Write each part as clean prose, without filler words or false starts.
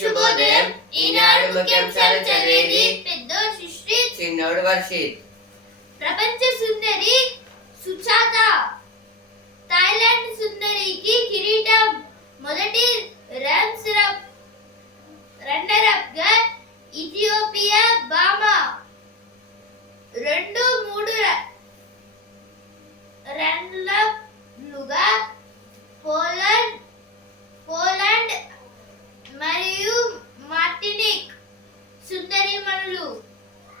శుభోదయం. ఈనాడు ముఖ్యాంశాలు చదివేది పెద్దోడు సుశ్రీత్, చిన్నోడు వర్షిత్. ప్రపంచ సుందరి సుచాత, థాయిలాండ్ సుందరికి కిరీటం. మొదటి రన్నర్ అప్ గా ఇథియోపియా బామా, 2-3 రన్నర్లుగా పోలాండ్ మరియు మార్టినిక్ సుందరీమణులు.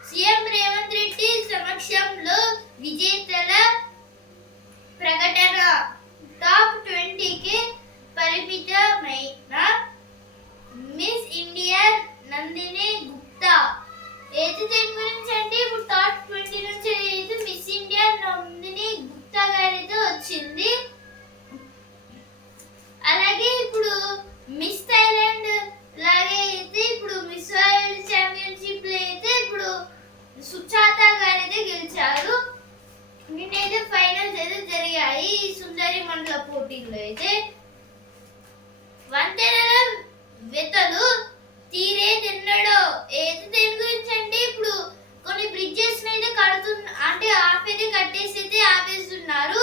సీఎం రేవంత్ రెడ్డి సమక్షంలో విజేతల ప్రకటన. టాప్ 20కి పరిమితమైన మిస్ ఇండియా నందిని గుప్తా. అయితే దీని గురించి అంటే ఇప్పుడు టాప్ 20 నుంచి అయితే మిస్ ఇండియా నందిని గుప్తా గారితో వచ్చింది. అలాగే ఇప్పుడు మిస్ థాయిలాండ్ లాగే అయితే ఇప్పుడు మిస్ వరల్డ్ ఛాంపియన్షిప్ లో అయితే ఇప్పుడు సుచాత గారైతే గెలిచారు. నిన్నైతే ఫైనల్స్ అయితే జరిగాయి ఈ సుందరి మండల పోటీల్లో. అయితే వంతెనల వెతలు తీరేదెన్నడో. అయితే దేని గురించి అంటే ఇప్పుడు కొన్ని బ్రిడ్జెస్ అయితే అంటే కట్టేసి అయితే ఆపేస్తున్నారు.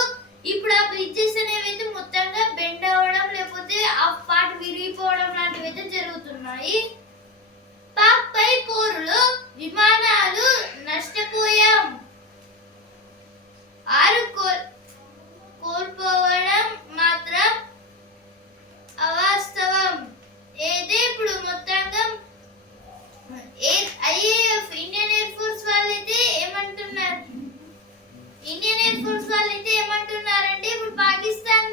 ఇప్పుడు ఆ బ్రిడ్జెస్ అనేవి అయితే మొత్తంగా బెండ్ అవ్వడం లేకపోతే ఆ పార్ట్ విరిగిపోవడం లాంటివి అయితే జరుగుతున్నాయి. పాక్ పై పోరులో విమానాలు నష్టపోయాం. 6 కోల్పోవడం మాత్రం అవాస్తవం. ఏదే ఇప్పుడు మొత్తంగా ఐఏఎఫ్ ఇండియన్ ఎయిర్ ఫోర్స్ వాళ్ళైతే ఏమంటున్నారంటే ఇప్పుడు పాకిస్తాన్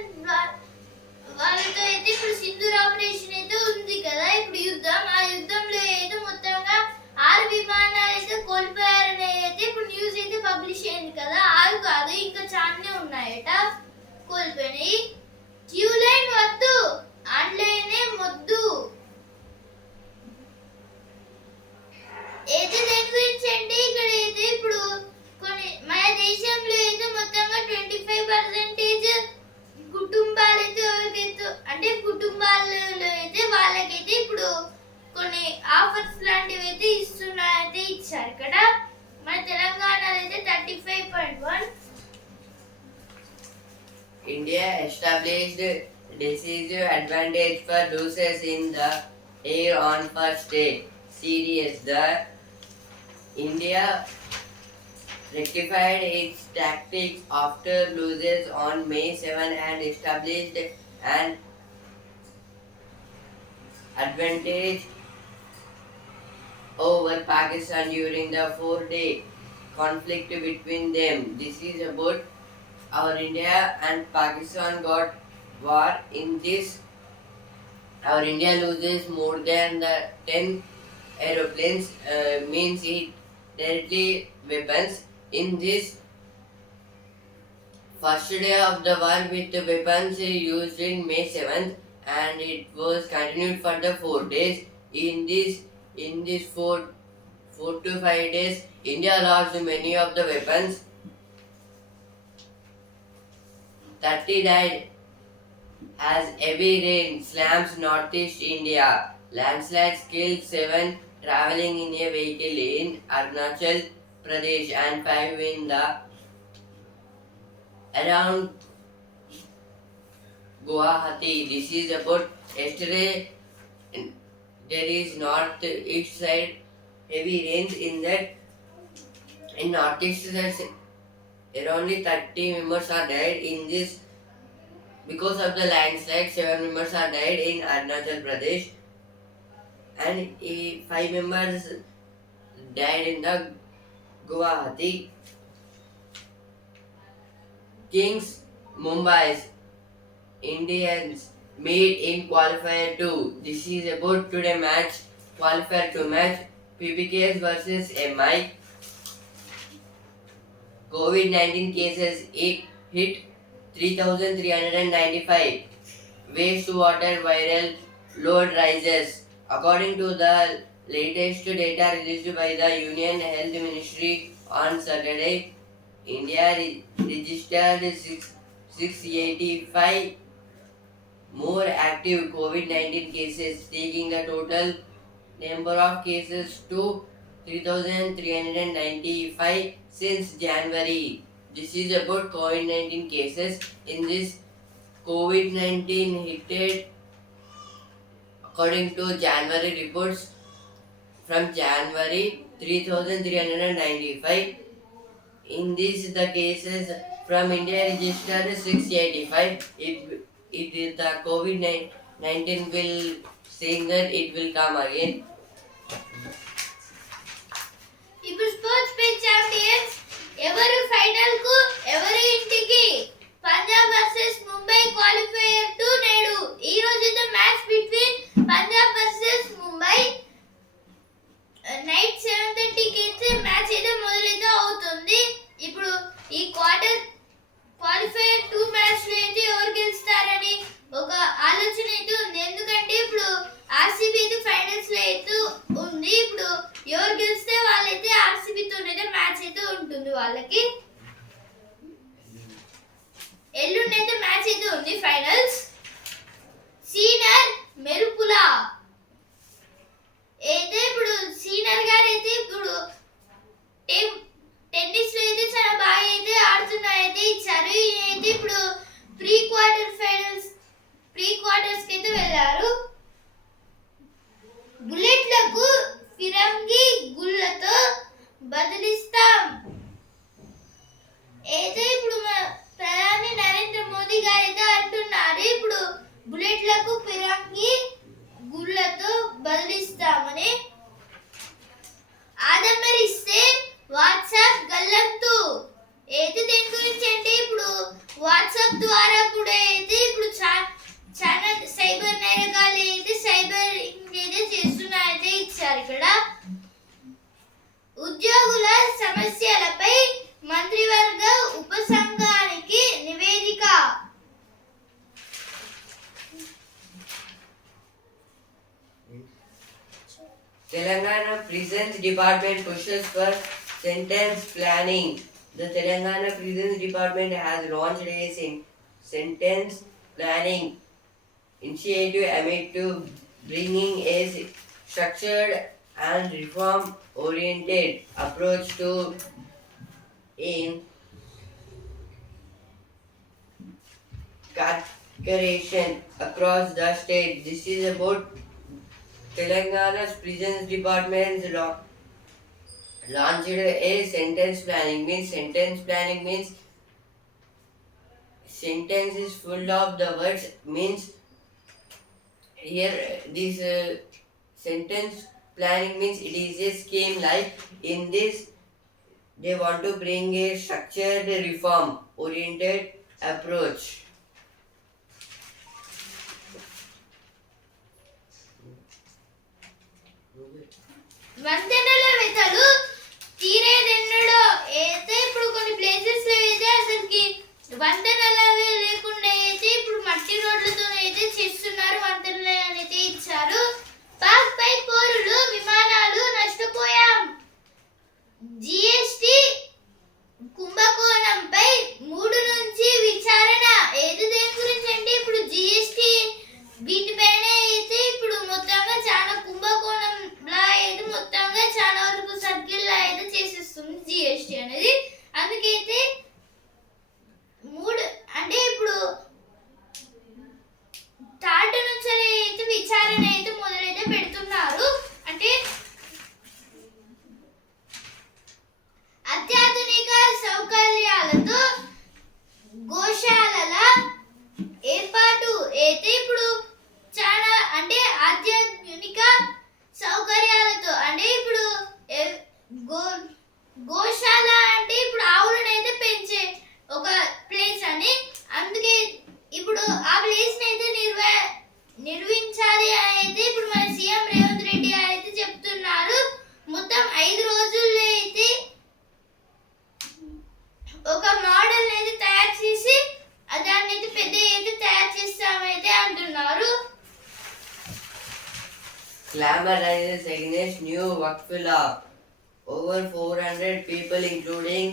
వాళ్ళతో అయితే ఇప్పుడు సింధూర్ ఆపరేషన్ అయితే ఉంది కదా, ఇప్పుడు యుద్ధం. ఆ యుద్ధంలో అయితే మొత్తంగా 6 విమానాలు అయితే కోల్పోయారని అయితే ఇప్పుడు న్యూస్ అయితే పబ్లిష్ అయింది కదా. 6 కాదు, ఇంకా చాలానే ఉన్నాయట కోల్పోయినాయి. క్యూ లైన్ వద్దు, ఆన్లైనే మొద్దు. అయితే దేని గురించి అంటే ఇక్కడ అయితే ఇప్పుడు మన దేశంలో అయితే మొత్తంగా 25% కుటుంబాలైతే అంటే కుటుంబాలలో అయితే వాళ్ళకైతే ఇప్పుడు కొన్ని ఆఫర్స్ లాంటివి అయితే ఇచ్చారు ఇక్కడ. మన తెలంగాణలో అయితే 35.1. India established decisive advantage for losses in the air on first day series. The India rectified its tactics after losses on May 7 and established an advantage over Pakistan during the 4-day conflict between them. This is about our India and Pakistan got war. In this, our India loses more than the 10 aeroplanes, means it deadly weapons. In this first day of the war with the weapons used in May 7th, and it was continued for the 4 days. In this 4 to 5 days, India lost many of the weapons. 30 died as heavy rain slams northeast India. Landslides killed 7 traveling in a vehicle in Arunachal Pradesh and 5 in the around Guwahati. This is about yesterday. There is northeast side heavy rains in that. In northeast side, around 30 members are died in this because of the landslide. 7 members are died in Arunachal Pradesh and 5 members died in the Guwahati. Kings Mumbai's Indians meet in qualifier 2. This is about today match. Qualifier 2 match PBKs versus MI. COVID-19 cases hit 3,395. Wastewater viral load rises. According to the latest data released by the Union Health Ministry on Saturday, India registered 685 more active COVID-19 cases, taking the total number of cases to 3,395 since January. This is about COVID-19 cases. In this, COVID-19 hit, according to January reports from January, 3,395. In this, the cases from India registered 685. The COVID-19 will saying that it will come again. ఇప్పుడు sports page champions ఎవరు final కు ఎవరు ఇంటికి Punjab versus Mumbai qualifier 2 నేడు ఈ రోజు match between Punjab versus Mumbai night 7:30 కి అయితే మ్యాచ్ అయితే మొదలైతే అవుతుంది. ఇప్పుడు ఈ క్వాలిఫైయర్ 2 మ్యాచ్ లో అయితే ఎవరు గెలుస్తారని ఒక ఆలోచన అయితే ఉంది. ఎందుకంటే ఇప్పుడు ఆర్సీబీ అయితే ఫైనల్స్ లో అయితే ఉంది. ఇప్పుడు ఎవరు గెలిస్తే వాళ్ళైతే ఆర్సీబీ తోనైతే మ్యాచ్ అయితే ఉంటుంది వాళ్ళకి. ఎల్లుండి అయితే మ్యాచ్ అయితే ఉంది ఫైనల్స్. సీనియర్ మెరుపులా అయితే ఇప్పుడు సీనియర్ గారు అయితే ఇప్పుడు టెన్నిస్ లో అయితే చాలా బాగా అయితే ఆడుతున్నారైతే ఇచ్చారు. అయితే ఇప్పుడు ప్రీ క్వార్టర్స్ కి అయితే వెళ్ళారు. బుల్లెట్లకు ఫిరంగి గుళ్ళతో బదిలిస్తాం. అయితే ఇప్పుడు ప్రధాని నరేంద్ర మోదీ గారు అయితే అంటున్నారు ఇప్పుడు బుల్లెట్లకు ఫిరంగి గుళ్ళతో బదిలిస్తామని. ఆదమరిస్తే వాట్సాప్ గల్లంతు అయితే దేని గురించి అంటే ఇప్పుడు వాట్సాప్ ద్వారా కూడా అయితే ఇప్పుడు చాలా సైబర్ నేరగాళ్ళు అయితే సైబర్ అయితే చేస్తున్నారైతే ఇచ్చారు. ఇక్కడ ఉద్యోగుల సమస్యలపై మంత్రివర్గ ఉపసంఘానికి నివేదిక. Telangana Prisons Department pushes for sentence planning. The Telangana Prisons Department has launched a sentence planning initiative amid to bringing a structured and reform-oriented approach to incarceration across the state. This is about Telangana's Prisons Department launched a sentence planning. Sentence planning means sentence is full of the words. Means here this sentence planning means it is a scheme like in this they want to bring a structured reform oriented approach. వంతెనల వెతలు తీరేదెన్నడో అయితే ఇప్పుడు కొన్ని places లో అయితే అసలుకి వంతెనలు లేకుండా అయితే ఇప్పుడు మట్టి రోడ్లతో అయితే చేస్తున్నారు. వంతెనలు అయితే ఇచ్చారు. పాక్ పై పోరులు విమానాలు నష్టపోయాం. జిఎస్టి కుంభకోణంపై 3 నుంచి విచారణ. ఏది దేని గురించి అంటే ఇప్పుడు జిఎస్టి వీటిపైన అయితే ఇప్పుడు మొత్తంగా చాలా కుంభకోణంలా అయితే మొత్తంగా చాలా వరకు సర్కిల్ అయితే చేసేస్తుంది జిఎస్టి అనేది. అందుకైతే 3 అంటే ఇప్పుడు థర్డ్ నుంచి అయితే విచారణ అయితే మొదలైతే పెడుతున్నారు. అంటే అత్యాధునిక సౌకర్యాలతో గోశాలల ఏర్పాటు అయితే ఇప్పుడు చాలా అంటే అత్యాధునిక సౌకర్యాలతో అంటే ఇప్పుడు గోశాల అంటే ఇప్పుడు ఆవులను అయితే పెంచే ఒక ప్లేస్ అని. అందుకే ఇప్పుడు ఆ ప్లేస్ అయితే నిర్వహించాలి అయితే ఇప్పుడు మన సీఎం రేవంత్ రెడ్డి గారు అయితే చెప్తున్నారు. మొత్తం 5 రోజుల్లో అయితే ఒక మోడల్ అయితే తయారు చేసి దాన్ని అయితే పెద్ద అయితే తయారు చేస్తామైతే అంటున్నారు. Clamor rises against new Waqf law. Over 400 people, including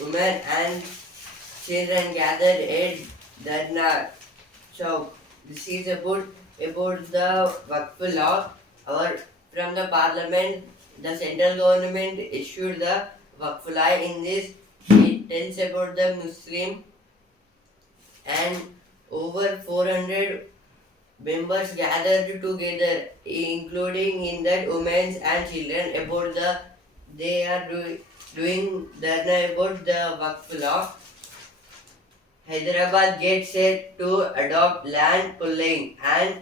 women and children, gathered at Dharna Chowk this is about the Waqf law. Our from the parliament, the central government issued the Waqf law. In this, it tells about the Muslim and over 400 members gathered together, including in that women and children, about the they are doing dharna about the Waqf law. Hyderabad gets set to adopt land pooling and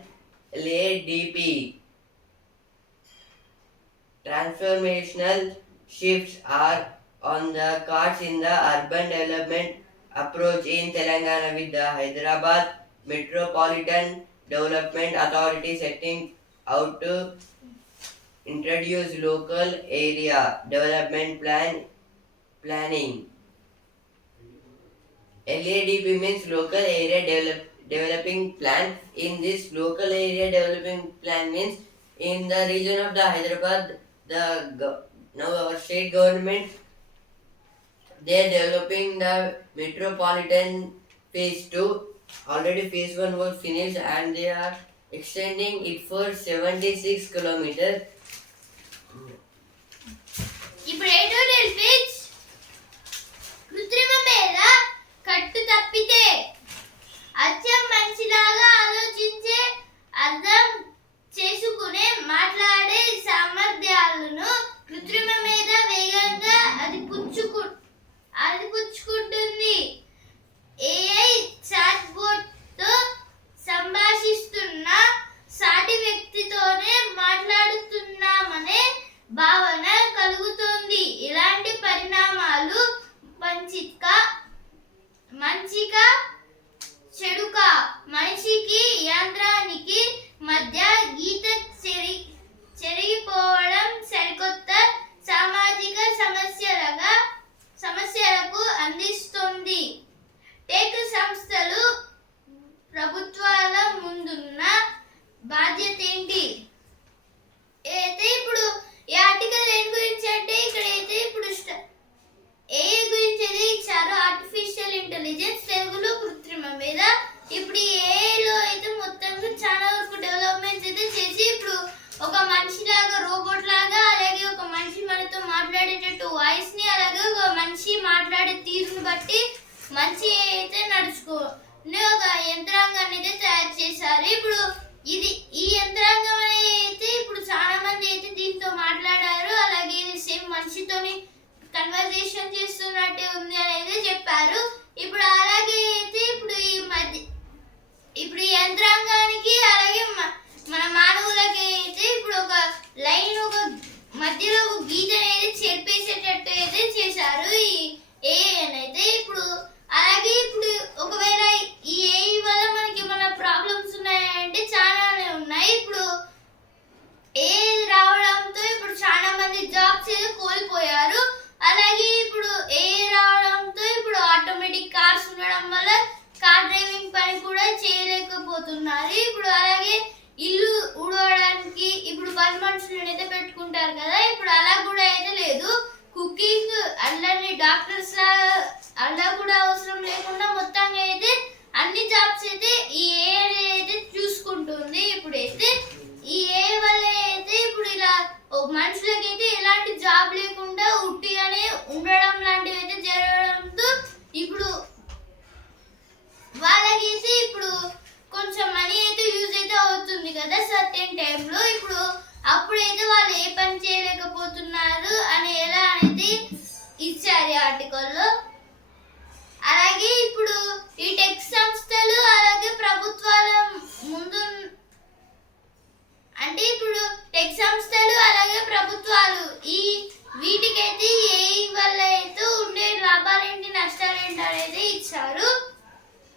LADP. Transformational shifts are on the cards in the urban development approach in Telangana with the Hyderabad Metropolitan Development Authority setting out to introduce local area development planning. LADP means local area developing plan. In this local area developing plan means in the region of the Hyderabad, now our state government they are developing the metropolitan phase 2. Already phase 1 was finished and they are extending it for 76 kilometers. ఇప్పుడు ఏంటో డెల్ఫిన్స్ కృత్రిమ మేధ కట్టు తప్పితే అచ్చం మనిషిలాగా ఆలోచించే అర్థం చేసుకునే మాట్లాడే సామర్థ్యాలను కృత్రిమ మేధ వేగంగా పుచ్చుకుంటుంది. ఏఐ చాట్ బోట్ తో సంభాషిస్తున్న సాటి వ్యక్తితోనే మాట్లాడుతున్నామనే భావన కలుగుతోంది. ఇలాంటి పరిణామాలు మంచిగా చెడుకా మనిషికి యంత్రానికి మధ్య గీత చెరిగిపోవడం సరికొత్త సామాజిక సమస్యలకు అందిస్తుంది. టెక్ సంస్థలు ప్రభుత్వాల ముందున్న బాధ్యత ఏంటి? అయితే ఇప్పుడు ఈ ఆర్టికల్ దేని గురించి అంటే ఇక్కడ అయితే ఇప్పుడు ఏఐ గురించి అయితే ఇచ్చారు. ఆర్టిఫిషియల్ ఇంటెలిజెన్స్, తెలుగులో కృత్రిమ మేధ. ఇప్పుడు ఈ ఏఐలో అయితే మొత్తం చాలా వరకు డెవలప్మెంట్స్ అయితే చేసి ఇప్పుడు ఒక మనిషిలాగా రోబోట్ లాగా, అలాగే ఒక మనిషి మనతో మాట్లాడేటట్టు వాయిస్ ని, అలాగే ఒక మనిషి మాట్లాడే తీరుని బట్టి మంచి అయితే ఒక యంత్రాంగాన్ని అయితే తయారు చేశారు. ఇప్పుడు ఈ యంత్రాంగం అయితే ఇప్పుడు చాలా మంది అయితే దీంతో మాట్లాడారు. అలాగే ఇది సేమ్ మనిషితోని కన్వర్జేషన్ చేస్తున్నట్టే ఉంది అనేది చెప్పారు. ఇప్పుడు అలాగే అయితే ఇప్పుడు ఈ యంత్రాంగానికి అలాగే మన మానవులకి అయితే ఇప్పుడు ఒక లైన్, ఒక మధ్యలో ఒక గీత అనేది చెరిపేసేటట్టు అయితే చేశారు ఈ ఏఐ అయితే. ఇప్పుడు అలాగే ఇప్పుడు ఒకవేళ ఈ ఏఐ వల్ల మనకి ఏమైనా ప్రాబ్లమ్స్ ఉన్నాయంటే చాలానే ఉన్నాయి. ఇప్పుడు ఏఐ రావడంతో ఇప్పుడు చాలా మంది జాబ్స్ ఏదో కోల్పోయారు. అలాగే ఇప్పుడు ఏఐ రావడంతో ఇప్పుడు ఆటోమేటిక్ కార్స్ ఉండడం వల్ల కార్ డ్రైవింగ్ పని కూడా చేయలేకపోతున్నారు. ఇప్పుడు అలాగే ఇల్లు ఊడవడానికి ఇప్పుడు పని మనుషులను అయితే పెట్టుకుంటారు కదా, ఇప్పుడు అలా కూడా అయితే లేదు. కుకింగ్ అలానే డాక్టర్స్ అలా కూడా అవసరం లేకుండా మొత్తంగా అయితే అన్ని జాబ్స్ అయితే ఈ ఏఐ అయితే చూసుకుంటుంది. ఇప్పుడైతే ఈ ఏఐ వల్ల అయితే ఇప్పుడు ఇలా మనుషులకైతే ఎలాంటి జాబ్ లేకుండా ఉట్టిగానే ఉండడం లాంటివి అయితే జరగడంతో ఇప్పుడు వాళ్ళకైతే ఇప్పుడు కొంచెం మనీ అయితే యూజ్ అయితే అవుతుంది కదా సర్టెన్ టైంలో. ఇప్పుడు అప్పుడైతే వాళ్ళు ఏ పని చేయలేకపోతున్నారు అని ఎలా అనేది ఇచ్చారు ఆర్టికల్లో. అలాగే ఇప్పుడు ఈ టెక్ సంస్థలు అలాగే ప్రభుత్వాల ముందు అంటే ఇప్పుడు టెక్ సంస్థలు అలాగే ప్రభుత్వాలు వీటికైతే ఏఐ వల్ల అయితే ఉండే లాభాలేంటి నష్టాలేంటి అనేది ఇచ్చారు.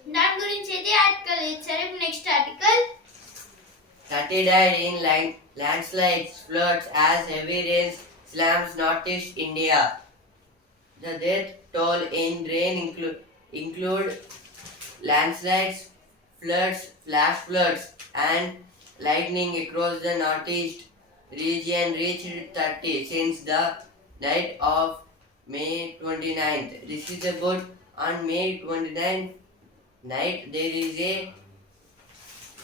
దాని గురించి అయితే ఆర్టికల్ ఇచ్చారు. Next article 30 died in landslides, floods as heavy rains slams northeast India. The death toll in rain include landslides, floods, flash floods, and lightning across the northeast region reached 30 since the night of May 29th. This is about on May 29th night there is a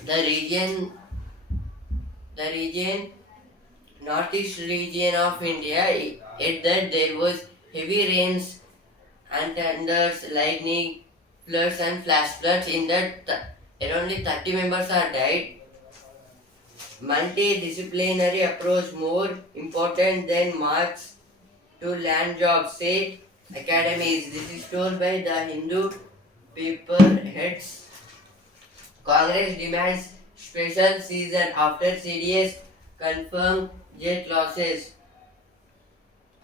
The region, the region, northeast region of India, at that there was heavy rains and thunders, lightning, floods and flash floods. In that, around 30 members are died. Multidisciplinary approach more important than marks to land jobs, say academies. This is told by the Hindu paper heads. Congress demands special season after CDS confirmed jet losses.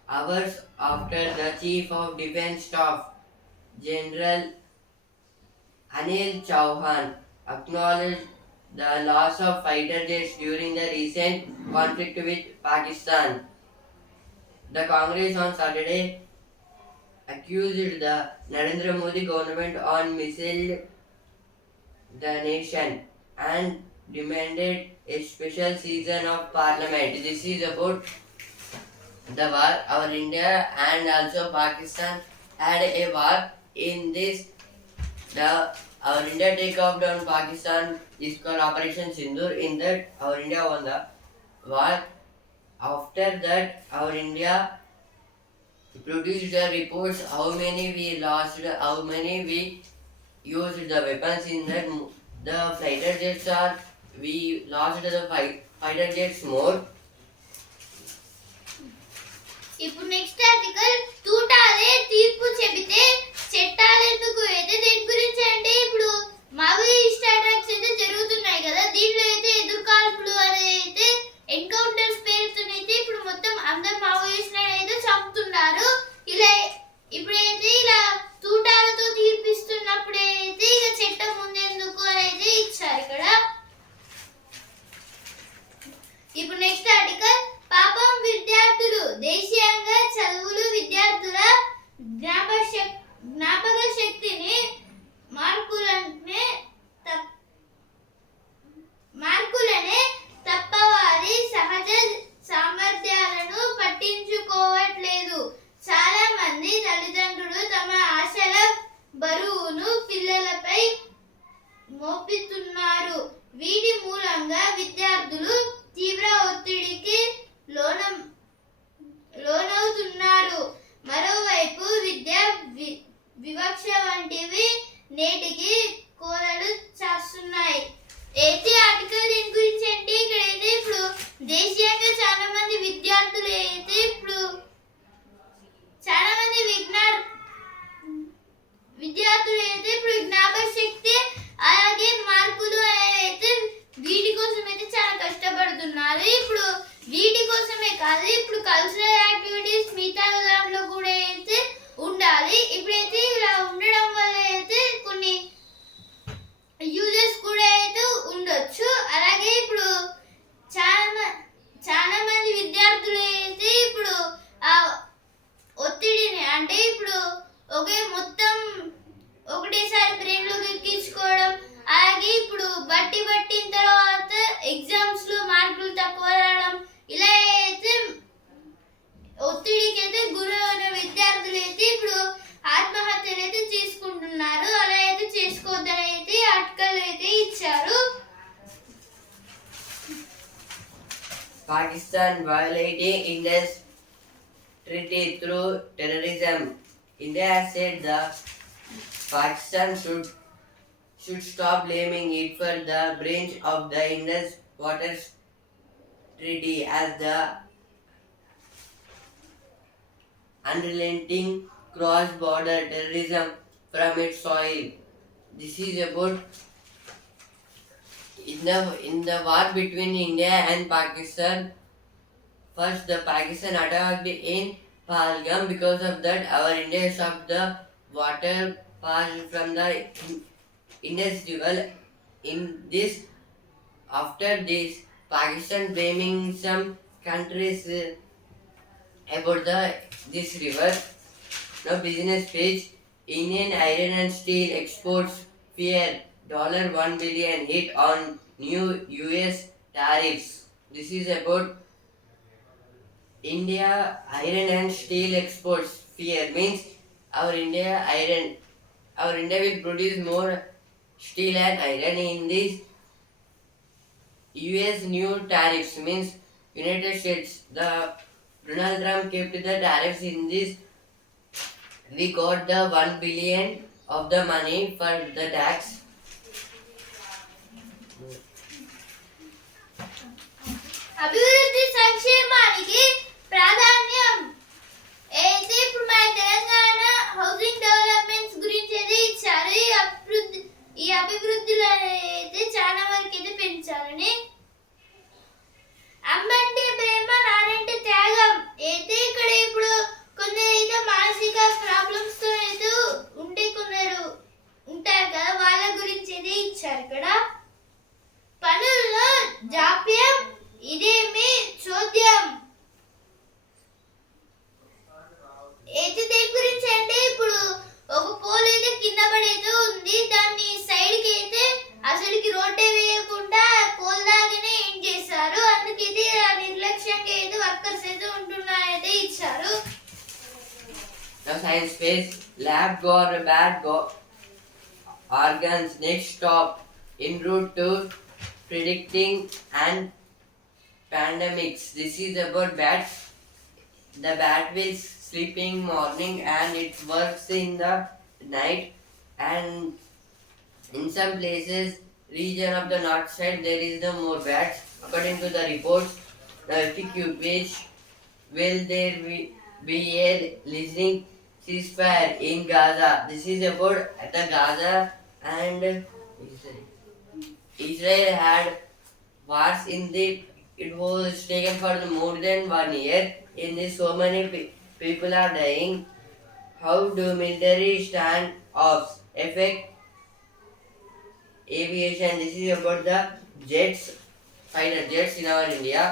Hours after the Chief of Defence Staff, General Anil Chauhan, acknowledged the loss of fighter jets during the recent conflict with Pakistan. The Congress on Saturday accused the Narendra Modi government on missiled the nation and demanded a special session of parliament. This is about the war. Our India and also Pakistan had a war. In this, the our India take off down Pakistan is called Operation Sindoor. In that, our India won the war. After that, our India produced the reports how many we lost, how many we used the weapons in that. The fighter jets are we lost the fighter jets more. ఇప్పుడు next article తూటాలే తీర్పు చెబితే చట్టాలెందుకు అయితే దేని గురించి అంటే ఇప్పుడు Maoist attacks అయితే జరుగుతున్నాయి కదా, దీంట్లో అయితే ఎదురుకాల్పులు అనేది అయితే ఎన్కౌంటర్స్ పేరుతోనైతే ఇప్పుడు మొత్తం అందరు మావోయిస్ట్ అయితే చంపుతున్నారు. ఇలా ఇప్పుడైతే ఇలా తూటాలతో తీర్పిస్తున్నప్పుడైతే ఇక చట్టం ముందెందుకు అనేది ఇచ్చారు ఇక్కడ. ఇప్పుడు నెక్స్ట్ ఆర్టికల్ పాపం విద్యార్థులు దేశీయంగా చదువులు విద్యార్థుల జ్ఞాపక శక్తిని మార్కులనే తప్పవారి సహజ సామర్థ్యాలను పట్టించుకోవట్లేదు. చాలా మంది తల్లిదండ్రులు తమ ఆశల బరువును పిల్లలపై మోపుతున్నారు. వీటి మూలంగా విద్యార్థులు తీవ్ర ఒత్తిడికి లోనవుతున్నారు. మరోవైపు విద్యా వివక్ష వంటివి నేటికి కోరలు చేస్తున్నాయి. అయితే ఆర్టికల్ దీని గురించి అంటే ఇక్కడైతే ఇప్పుడు దేశీయంగా చాలా మంది విద్యార్థులు అయితే ఇప్పుడు చాలా మంది విద్యార్థులు అయితే ఇప్పుడు జ్ఞాపక శక్తి అలాగే మార్కులు అయితే వీటి కోసం అయితే చాలా కష్టపడుతున్నారు. ఇప్పుడు వీటి కోసమే కాదు, ఇప్పుడు కల్చరల్ యాక్టివిటీస్ మిగతా దాంట్లో కూడా అయితే ఉండాలి. ఇప్పుడైతే ఇలా ఉండడం వల్ల అయితే కొన్ని యూజెస్ కూడా అయితే ఉండొచ్చు. అలాగే ఇప్పుడు చాలా మంది విద్యార్థులు అయితే ఇప్పుడు ఆ ఒత్తిడిని అంటే ఇప్పుడు ఒకే మొత్తం ఒకటేసారి బ్రెయిన్లోకి ఎక్కించుకోవడం, అలాగే ఇప్పుడు పట్టిన తర్వాత ఎగ్జామ్స్ లో మార్కులు తక్కువ రావడం, ఇలా అయితే ఒత్తిడికి అయితే గురైన విద్యార్థులు అయితే ఇప్పుడు ఆత్మహత్యలు అయితే చేసుకుంటున్నారు. అలా అయితే చేసుకోవద్దని అయితే ఆర్టికల్ అయితే ఇచ్చారు. Pakistan violating India's treaty through terrorism. India has said that Pakistan should stop blaming it for the breach of the Indus Waters Treaty as the unrelenting cross-border terrorism from its soil. This is about in the war between India and Pakistan. First, the Pakistan attacked in Pahalgam. Because of that, our India stopped the water passed from the Indus River. In this, after this, Pakistan blaming some countries about this river. Now, business page. Indian iron and steel exports fear $1 billion hit on new US tariffs. This is about India iron and steel exports fear means our India will produce more steel and iron. In this, US new tariffs means United States. The Donald Trump kept the tariffs in this. We got the 1 billion of the money for the tax. అభివృద్ధి సంక్షేమానికి ప్రాధాన్యం. అయితే ఇప్పుడు మన Telangana housing developments గురించి అయితే ఇచ్చారు. ఈ అభివృద్ధిలో అయితే చాలా వరకు అయితే పెంచాలని. అమ్మంటే ప్రేమ, నానంటే త్యాగం. అయితే ఇక్కడ ఇప్పుడు కొందరు అయితే మానసిక ప్రాబ్లమ్స్ తో అయితే కొందరు ఉంటారు కదా, వాళ్ళ గురించి అయితే ఇచ్చారు ఇక్కడ. పనుల్లో జాప్యం, ఇదేమి చోద్యం. అయితే దేని గురించి అంటే ఇప్పుడు ఒక పోల్ అయితే కింద పడేదో ఉంది, దాన్ని సైడ్ కి అయితే అసలుకి రోడ్డే వేయకుండా పోల్ దాకానే ఏం చేశారు. అందుకైతే నిర్లక్ష్యంగా అయితే వర్కర్స్ అయితే ఉంటున్నారైతే ఇచ్చారు. The science space lab got bad organs. Next stop en route to predicting and pandemics. This is about bats. The bat will sleeping morning and it works in the night, and in some places region of the north side there is the more bats. According to the reports, the which will there be a listening ceasefire in Gaza. This is about the Gaza and Israel had wars in the. It was taken for the more than 1 year. In this, so many people are dying. How do military stand-offs affect aviation? This is about the jets, fighter jets in our India.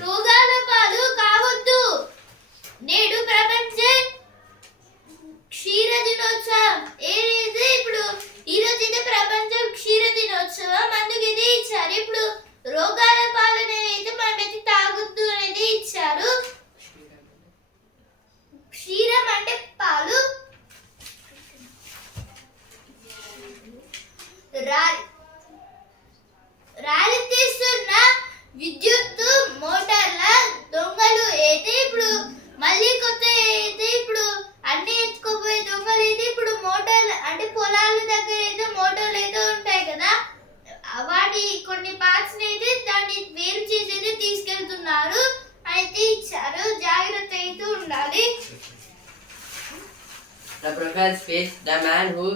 రోగాల పాలు కావద్దు. నేడు ప్రపంచ క్షీర దినోత్సవం. ఏదైతే ఇప్పుడు ఈ రోజు అయితే ప్రపంచ క్షీర దినోత్సవం. అందుకు ఇది ఇచ్చారు. ఇప్పుడు రోగాల పాలు అనేది మనమైతే తాగొద్దు అనేది ఇచ్చారు. క్షీరం అంటే పాలు. ర్యాలీ తీస్తున్న విద్యుత్ మోటార్ల దొంగలు అయితే ఇప్పుడు మళ్ళీ కొత్త అయితే ఇప్పుడు అన్ని ఎత్తుకోపోయే దొంగలు అయితే ఇప్పుడు మోటార్లు అంటే పొలాల దగ్గర అయితే మోటార్లు అయితే ఉంటాయి కదా, వాటి కొన్ని పార్ట్స్ అయితే దాన్ని వేరు చేసి అయితే తీసుకెళ్తున్నారు అయితే ఇచ్చారు. జాగ్రత్త అయితే ఉండాలి. The profile space, the man who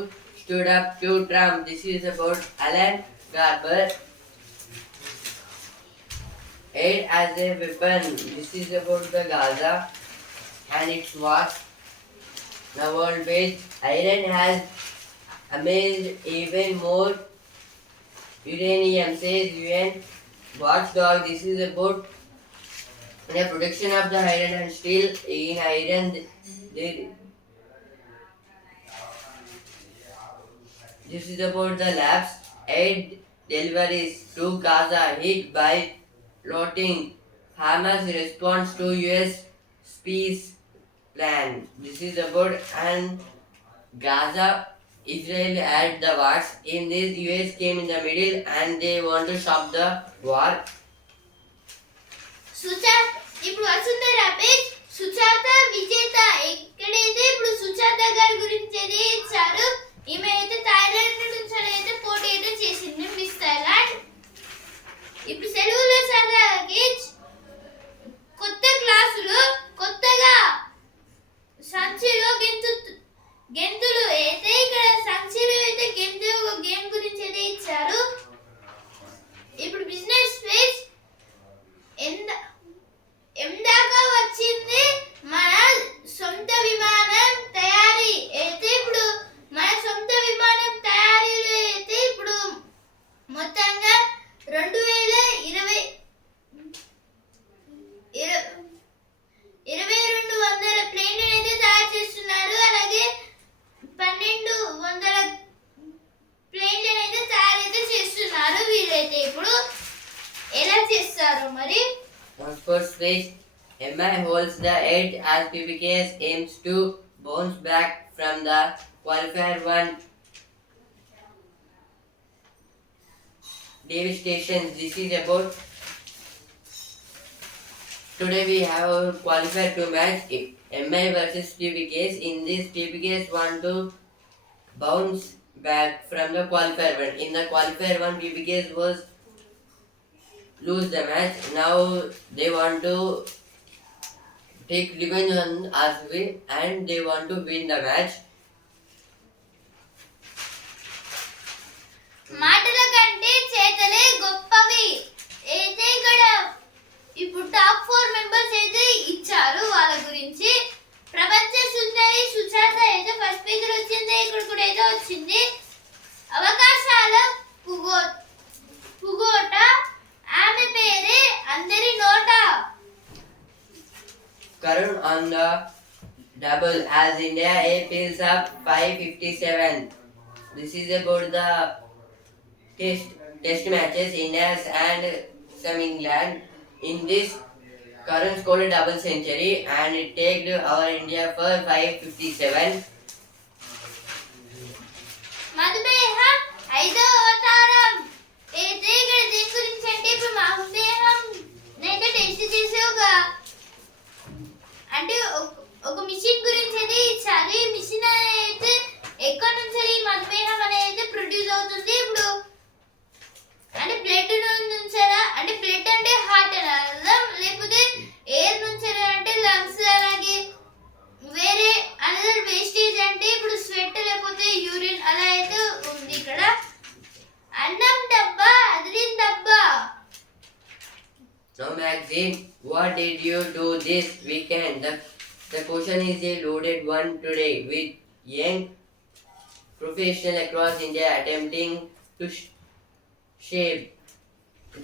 stood up to Trump. This is about Alan Garber. Aid as a weapon. This is about the Gaza and its war. The world page. Iran has amassed even more uranium, says UN watchdog. This is about the production of the iron and steel. In Iran, this is about the labs. Aid deliveries to Gaza hit by floating. Hamas response to US peace plan. This is about and Gaza, Israel at the wars. In this, US came in the middle and they want to stop the war. ఇప్పుడు Vasundhara page Sujatha విజేత. ఎక్కడైతే ఇప్పుడు సుజాత గారి గురించి అయితే ఇచ్చారు. ఈమె అయితే థాయిలాండ్ నుంచి అయితే పోటీ అయితే చేసింది, మిస్ థాయిలాండ్. ఇప్పుడు సెలవుల సరదాకి కొత్త క్లాసులు కొత్తగా సంచిలో గెంతులు అయితే ఇక్కడ సంచిలో అయితే గెంతు గేమ్ గురించి అయితే ఇచ్చారు. ఇప్పుడు బిజినెస్ పేజ్ ఎందాకా వచ్చింది మన సొంత విమానం తయారీ. అయితే ఇప్పుడు మన సొంత విమానం తయారీలో అయితే ఇప్పుడు మొత్తంగా 2200 ప్లేన్లు అయితే తయారు చేస్తున్నారు. అలాగే 1200 ప్లేన్లు అయితే తయారైతే చేస్తున్నారు. వీళ్ళైతే ఇప్పుడు ఎలా చేస్తారు మరి? On first page, MI holds the edge as PBKS aims to bounce back from the qualifier 1. devastations. This is about today we have a qualifier to match MI versus PBKs. In this, PBKs want to bounce back from the qualifier one. In the qualifier one, PBKs was lose the match. Now they want to take revenge on RCB and they want to win the match. మాటల కంటే చేతలే గొప్పవి. అయితే ఇక్కడ ఇప్పుడు top 4 members అయితే ఇచ్చారు వాళ్ళ గురించి. ప్రపంచ సుందరి సుజాత అయితే ఫస్ట్ పేజ్ లో వచ్చింది, ఇక్కడ కూడా అయితే వచ్చింది. అవకాశాల పుగోట ఆమె పేరే అందరి నోట. Karun on the double as India A fills up 557. This is about the test matches India and some England. In this, Karun scored a double century and it taked our India for 557. మధుమేహం 5వ అవతారం. అయితే ఇక్కడ దేని గురించి అంటే ఇప్పుడు మధుమేహం అయితే టెస్ట్ చేసే ఒక మిషన్ గురించి అయితే ఇచ్చారు. ఈ మిషన్ అయితే ఎక్కడి నుంచి ఈ మధుమేహం అనేది ప్రొడ్యూస్ అవుతుంది. ఇప్పుడు అంటే బ్లడ్ నుంచారా, అంటే బ్లడ్ అంటే హార్ట్ అని అర్థం, లేకపోతే ఎయిర్ నుంచారా అంటే లంగ్స్, అలాగే వేరే అనదర్ వేస్టేజ్ అంటే ఇప్పుడు స్వెట్ లేకపోతే యూరిన్ అలా అయితే ఉంది. ఇక్కడ అన్నం డబ్బా అదిరిన డబ్బా. Now Maxine, what did you do this weekend? The question is a loaded one today with young professionals across India attempting to shape.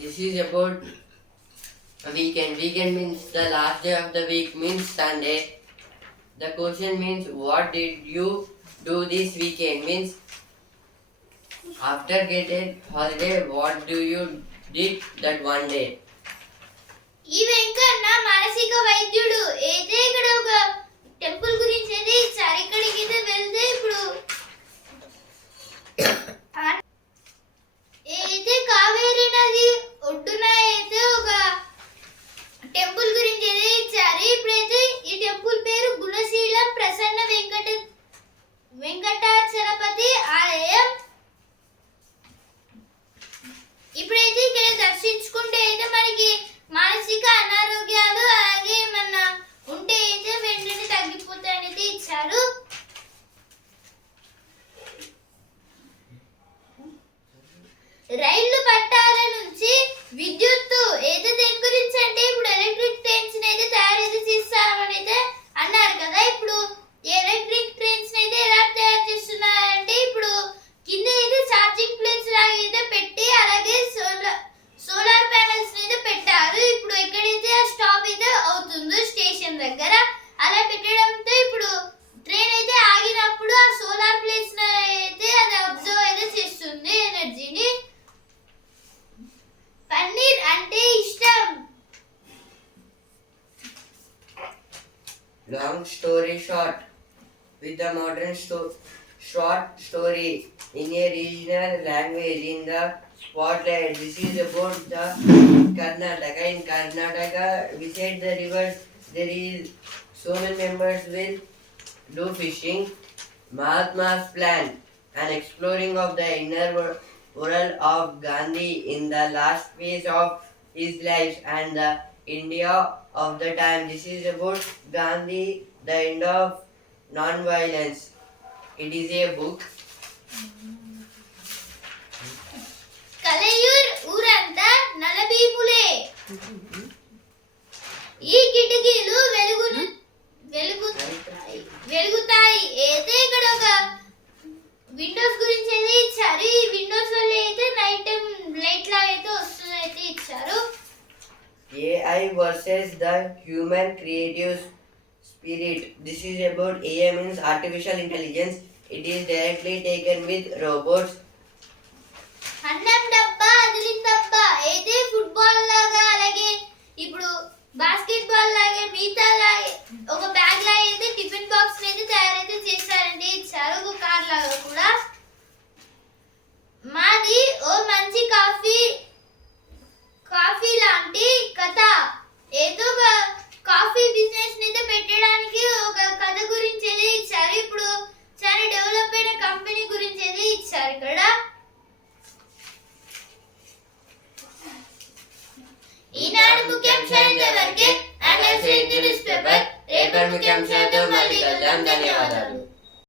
This is about a weekend. Weekend means the last day of the week means Sunday. The question means what did you do this weekend means after getting holiday what do you did that one day. ఈ వెంకన్న మానసిక వైద్యుడు. అయితే ఇక్కడ ఒక temple గురించి అయితే ఇచ్చారు. ఇక్కడికి అయితే వెళ్తే ఇప్పుడు అయితే కావేరీ నది ఒడ్డున అయితే ఒక టెంపుల్ గురించి అయితే ఇచ్చారు. ఇప్పుడైతే ఈ టెంపుల్ పేరు గుణశీలం ప్రసన్న వెంకటాచలపతి ఆలయం. ఇప్పుడైతే ఇక్కడ దర్శించుకుంటే అయితే మనకి మానసిక అనారోగ్యాలు అలాగే ఏమన్నా ఉంటే అయితే వెంటనే తగ్గిపోతాయని ఇచ్చారు. రైళ్లు పట్టాల నుంచి విద్యుత్తు. అయితే దేని గురించి అంటే ఇప్పుడు ఎలక్ట్రిక్ ట్రైన్స్ అయితే తయారు చేస్తామని అయితే అన్నారు కదా. ఇప్పుడు ఎలక్ట్రిక్ ట్రైన్స్ అయితే ఎలా తయారు చేస్తున్నారంటే ఇప్పుడు కింద అయితే ఛార్జింగ్ ప్లేట్స్ లాగా అయితే పెట్టి అలాగే సోలార్ ప్యానెల్స్ అయితే పెట్టారు. ఇప్పుడు ఎక్కడైతే ఆ స్టాప్ అయితే అవుతుందో స్టేషన్ దగ్గర అలా పెట్టడంతో ఇప్పుడు ట్రైన్ అయితే ఆగినప్పుడు ఆ సోలార్ ప్లేట్స్ అయితే అది అబ్జర్వ్ అయితే చేస్తుంది ఎనర్జీని. పన్నీర్ అంటే ఇష్టం. Long story short, with the modern short story in a regional language in the spotlight. This is about the Karnataka. In Karnataka, beside the rivers, there is so many members will do fishing. Mahatma's plan and exploring of the inner world of Gandhi in the last phase of his life and the India of the time. This is about Gandhi, the end of non-violence. It is a book. కలయూర్ ఊరంతా నలబీపులే. ఈ కిటికీలు వెలుగుతాయి. అయితే ఇక్కడ ఒక Windows గురించి అయితే ఇచ్చారు. ఈ విండోస్ వల్ల అయితే నైట్ టైం లైట్ లాగా అయితే వస్తుంది అయితే ఇచ్చారు. AI versus the human creative spirit. This is about AI means artificial intelligence. It is directly taken with robots. అన్నం